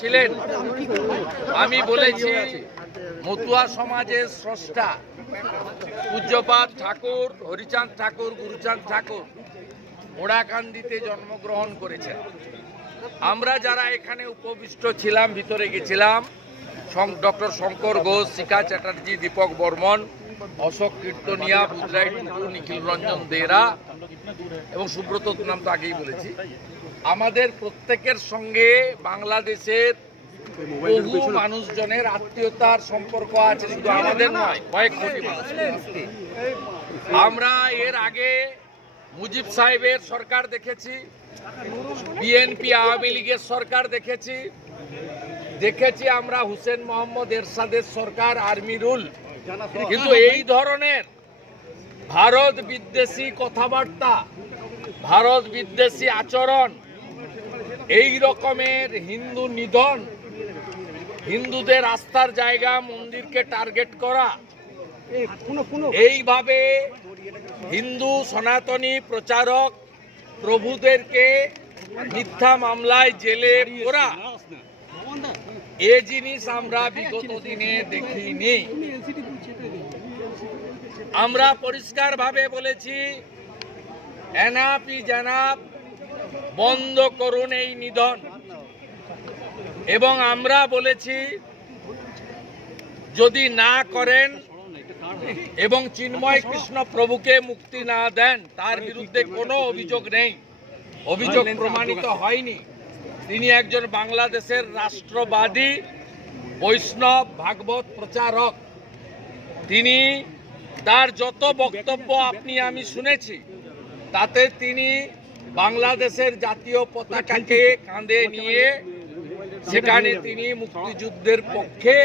ছিলেন। আমি বলেছি, মতুয়া সমাজের স্রষ্টা পূজ্যপাত ঠাকুর, হরিচাঁদ ঠাকুর, গুরুচাঁদ ঠাকুর ওড়াকান্দিতে জন্মগ্রহণ করেছেন। আমরা যারা এখানে উপবিষ্ট ছিলাম, ভিতরে গেছিলাম ডক্টর শঙ্কর ঘোষ, শিখা চ্যাটার্জি, দীপক বর্মন, অশোক কীর্তনিয়া বুদ্রাই টুকু, নিখিল রঞ্জন দেরা এবং সুব্রত নাম তো আগেই বলেছি। আমাদের প্রত্যেকের সঙ্গে বাংলাদেশের বহু মানুষজনের আত্মীয়তার সম্পর্ক আছে শুধু আমাদের নয়, কয়েক কোটি আমরা এর আগে মুজিব সাহেবের সরকার দেখেছি, বিএনপি আওয়ামী লীগের সরকার দেখেছি। দেখেছি আমরা হুসেন মোহাম্মদ এরশাদের সরকার, আর্মি রুল। কিন্তু এই ধরনের ভারত বিদ্বেষী কথাবার্তা, ভারত বিদ্বেষী আচরণ এই রকমের হিন্দু নিধন, হিন্দুদের আস্থার জায়গা মন্দিরকে টার্গেট করা, এইভাবে হিন্দু সনাতনী প্রচারক প্রভুদেরকে মিথ্যা মামলায় জেলে পোরা এ জিনিস আমরা বিগত দিনে দেখিনি। আমরা পরিষ্কারভাবে বলেছি, এনাপি জানাব বন্ধ করুন এই নিধন। এবং আমরা বলেছি, যদি না করেন এবং চিন্ময় কৃষ্ণ প্রভুকে মুক্তি না দেন, তার বিরুদ্ধে কোনো অভিযোগ নেই। অভিযোগ প্রমাণিত হয়নি। তিনি একজন বাংলাদেশের রাষ্ট্রবাদী, বৈষ্ণব, ভাগবত প্রচারক। তিনি তার যত বক্তব্য আপনি আমি শুনেছি, তাতে তিনি বাংলাদেশের জাতীয় পতাকাকে কাঁধে নিয়ে সেখানে তিনি মুক্তিযুদ্ধের পক্ষে,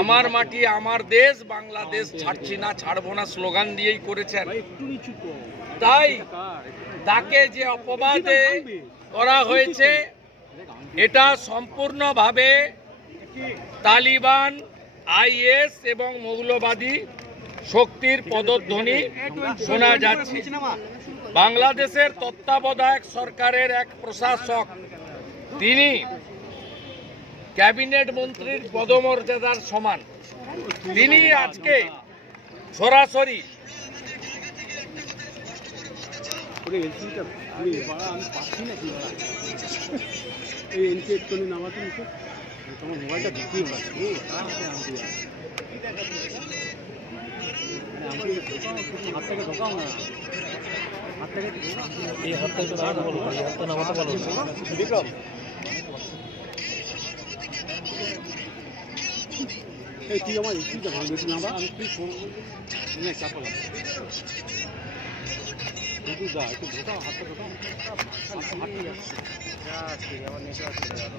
আমার মাটি, আমার দেশ, বাংলাদেশ ছাড়ছি না, ছাড়বো না স্লোগান দিয়েই করেছেন। তাই তাকে যে অপবাদে করা হয়েছে, এটা সম্পূর্ণভাবে তালিবান, আইএস এবং মৌলবাদী শক্তির পদধ্বনি শোনা যাচ্ছে। বাংলাদেশের তত্ত্বাবধায়ক সরকারের এক প্রশাসক। তিনি ক্যাবিনেট মন্ত্রীর পদমর্যাদার সমান। তিনি আজকে সরাসরি মোবাইলটা এই নামাতে বলো এই নামাতে বলো। বিক্রম। এই তুই আমার আমি চাপালাম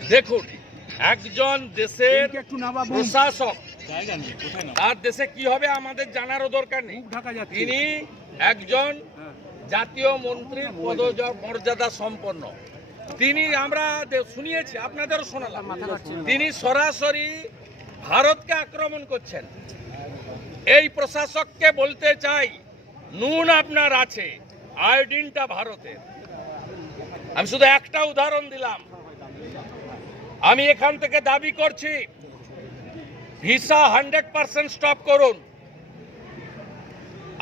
দেখুন একজন দেশের প্রশাসক তার দেশে কি হবে আমাদের জানারও দরকার নেই। মুখ ঢাকা যাচ্ছে। তিনি একজন। জাতীয় মন্ত্রীর পদ মর্যাদা সম্পন্ন। তিনি আমরা শুনিয়েছি আপনাদেরও শোনালাম। তিনি সরাসরি ভারতকে আক্রমণ করছেন। এই প্রশাসককে বলতে চাই নুন আপনার আছে আয়োডিনটা ভারতের। আমি শুধু একটা উদাহরণ দিলাম। আমি এখান থেকে দাবি করছি ভিসা হান্ড্রেড পার্সেন্ট স্টপ করুন।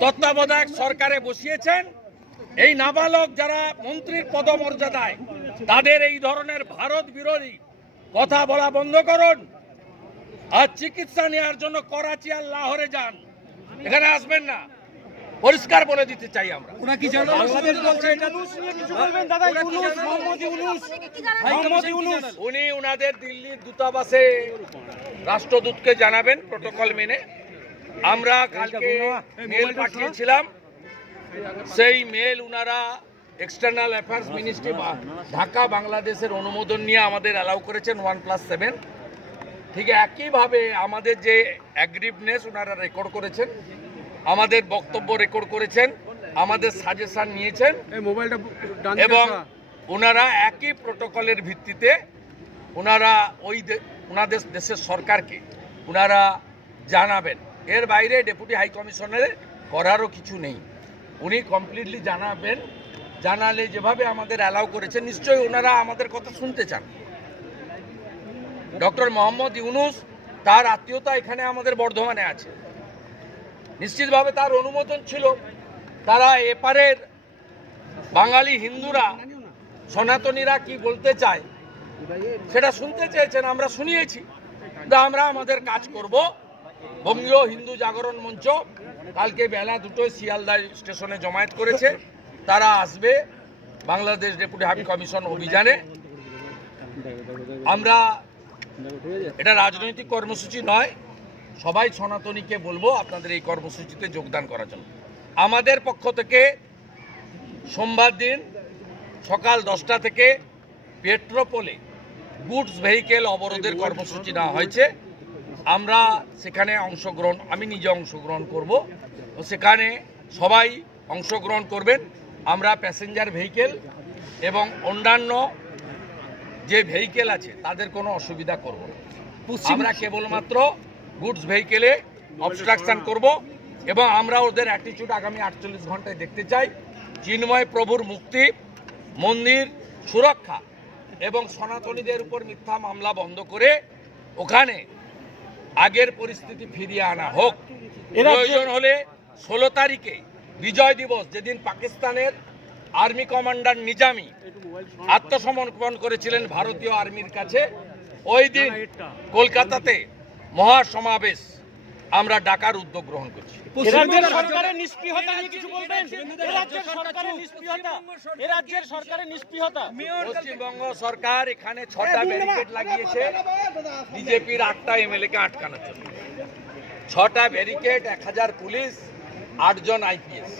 তত্ত্বাবধায়ক সরকারে বসিয়েছেন। এই নাবালক যারা মন্ত্রীর পদমর্যাদায় তাদের এই ধরনের ভারত বিরোধী কথা বলা বন্ধ করুন। আর চিকিৎসা নেওয়ার জন্য করাচি আর লাহোরে যান। এখানে আসবেন না। পরিষ্কার বলে দিতে চাই আমরা। ওরা কি জানো বাংলাদেশ বলছে এটা কিছু বলবেন দাদা ইউনুস মোহাম্মদ ইউনুস মোহাম্মদ ইউনুস। উনি উনাদের দিল্লির দূতাবাসে রাষ্ট্রদূতকে জানাবেন প্রোটোকল মেনে। আমরা কালকে মেল পাঠিয়েছিলাম। সেই মেল উনারা এক্সটার্নাল অ্যাফেয়ার্স মিনিস্ট্রি ঢাকা বাংলাদেশের অনুমোদন নিয়ে আমাদের অ্যালাউ করেছেন ওয়ান প্লাস সেভেন ঠিক একইভাবে আমাদের যে অ্যাগ্রিভনেস ওনারা রেকর্ড করেছেন আমাদের বক্তব্য রেকর্ড করেছেন আমাদের সাজেশন নিয়েছেন মোবাইলটা এবং ওনারা একই প্রোটোকলের ভিত্তিতে ওনারা ওই ওনাদের দেশের সরকারকে ওনারা জানাবেন। এর বাইরে ডেপুটি হাই কমিশনারে করারও কিছু নেই। উনি কমপ্লিটলি জানাবেন। জানালে যেভাবে আমাদের অ্যালাউ করেছেন, নিশ্চয়ই ওনারা আমাদের কথা শুনতে চান। ডক্টর মোহাম্মদ ইউনুস তার আত্মীয়তা এখানে আমাদের বর্ধমানে আছে। নিশ্চিতভাবে তার অনুমোদন ছিল। তারা এপারের বাঙালি হিন্দুরা, সনাতনীরা কি বলতে চায়, সেটা শুনতে চেয়েছেন, আমরা শুনিয়েছি। আমরা আমাদের কাজ করব। বঙ্গীয় হিন্দু জাগরণ মঞ্চ কালকে বেলা দুটোয় শিয়ালদা স্টেশনে জমায়েত করেছে। তারা আসবে বাংলাদেশ ডেপুটি হাই কমিশন অভিযানে। আমরা এটা রাজনৈতিক কর্মসূচি নয়, সবাই সনাতনীকে বলব আপনাদের এই কর্মসূচিতে যোগদান করার জন্য। আমাদের পক্ষ থেকে সোমবার দিন সকাল দশটা থেকে পেট্রোপোলে গুডস ভেহিকেল অবরোধের কর্মসূচি নেওয়া হয়েছে। আমরা সেখানে অংশগ্রহণ আমি নিজে অংশগ্রহণ করব। তো সেখানে সবাই অংশগ্রহণ করবেন। আমরা প্যাসেঞ্জার ভেহিকেল এবং অন্যান্য যে ভেহিকেল আছে তাদের কোনো অসুবিধা করব না। আমরা কেবলমাত্র গুডস ভেহিকেলে অবস্ট্রাকশন করব এবং আমরা ওদের অ্যাটিটিউড আগামী আটচল্লিশ ঘন্টায় দেখতে চাই। চিন্ময় প্রভুর মুক্তি মন্দির সুরক্ষা এবং সনাতনীদের উপর মিথ্যা মামলা বন্ধ করে ওখানে আগের পরিস্থিতি ফিরিয়ে আনা হোক। প্রয়োজন হলে ষোলো তারিখে বিজয় দিবস যেদিন পাকিস্তানের আর্মি কমান্ডার নিজামি আত্মসমর্পণ করেছিলেন ভারতীয় আর্মির কাছে ওই দিন কলকাতাতে মহাসমাবেশ আমরা ডাকার উদ্যোগ গ্রহণ করছি। রাজ্যের সরকারের নিষ্ক্রিয়তা নিয়ে কিছু বলবেন? রাজ্যের সরকারের নিষ্ক্রিয়তা? রাজ্যের সরকারের নিষ্ক্রিয়তা? পশ্চিমবঙ্গ সরকার এখানে ছটা ব্যারিকেড লাগিয়েছে। বিজেপির আটটা এমএলএ কে আটকানোর জন্য। ছটা ব্যারিকেড এক হাজার পুলিশ আটজন আইপিএস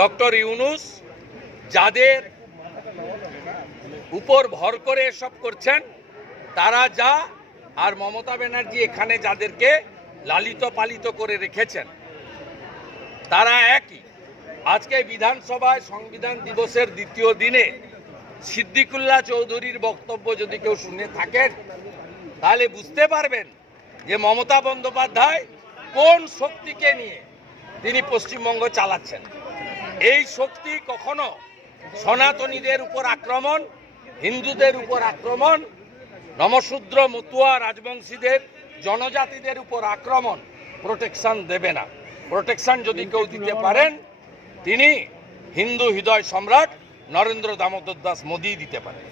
ডক্টর ইউনুস যাদের উপর ভর করে এসব করছেন তারা যা আর মমতা ব্যানার্জি এখানে যাদেরকে লালিত পালিত করে রেখেছেন। তারা একই। আজকে বিধানসভায় সংবিধান দিবসের দ্বিতীয় দিনে সিদ্দিকুল্লাহ চৌধুরীর বক্তব্য যদি কেউ শুনে থাকেন, তাহলে বুঝতে পারবেন যে মমতা বন্দ্যোপাধ্যায় কোন শক্তিকে নিয়ে তিনি পশ্চিমবঙ্গ চালাচ্ছেন। এই শক্তি কখনো সনাতনীদের উপর আক্রমণ, হিন্দুদের উপর আক্রমণ, নমশূদ্র মতুয়া রাজবংশীদের জনজাতিদের উপর আক্রমণ প্রোটেকশন দেবে না। প্রোটেকশন যদি কেউ দিতে পারেন তিনি হিন্দু হৃদয় সম্রাট নরেন্দ্র দামোদর দাস মোদি দিতে পারেন।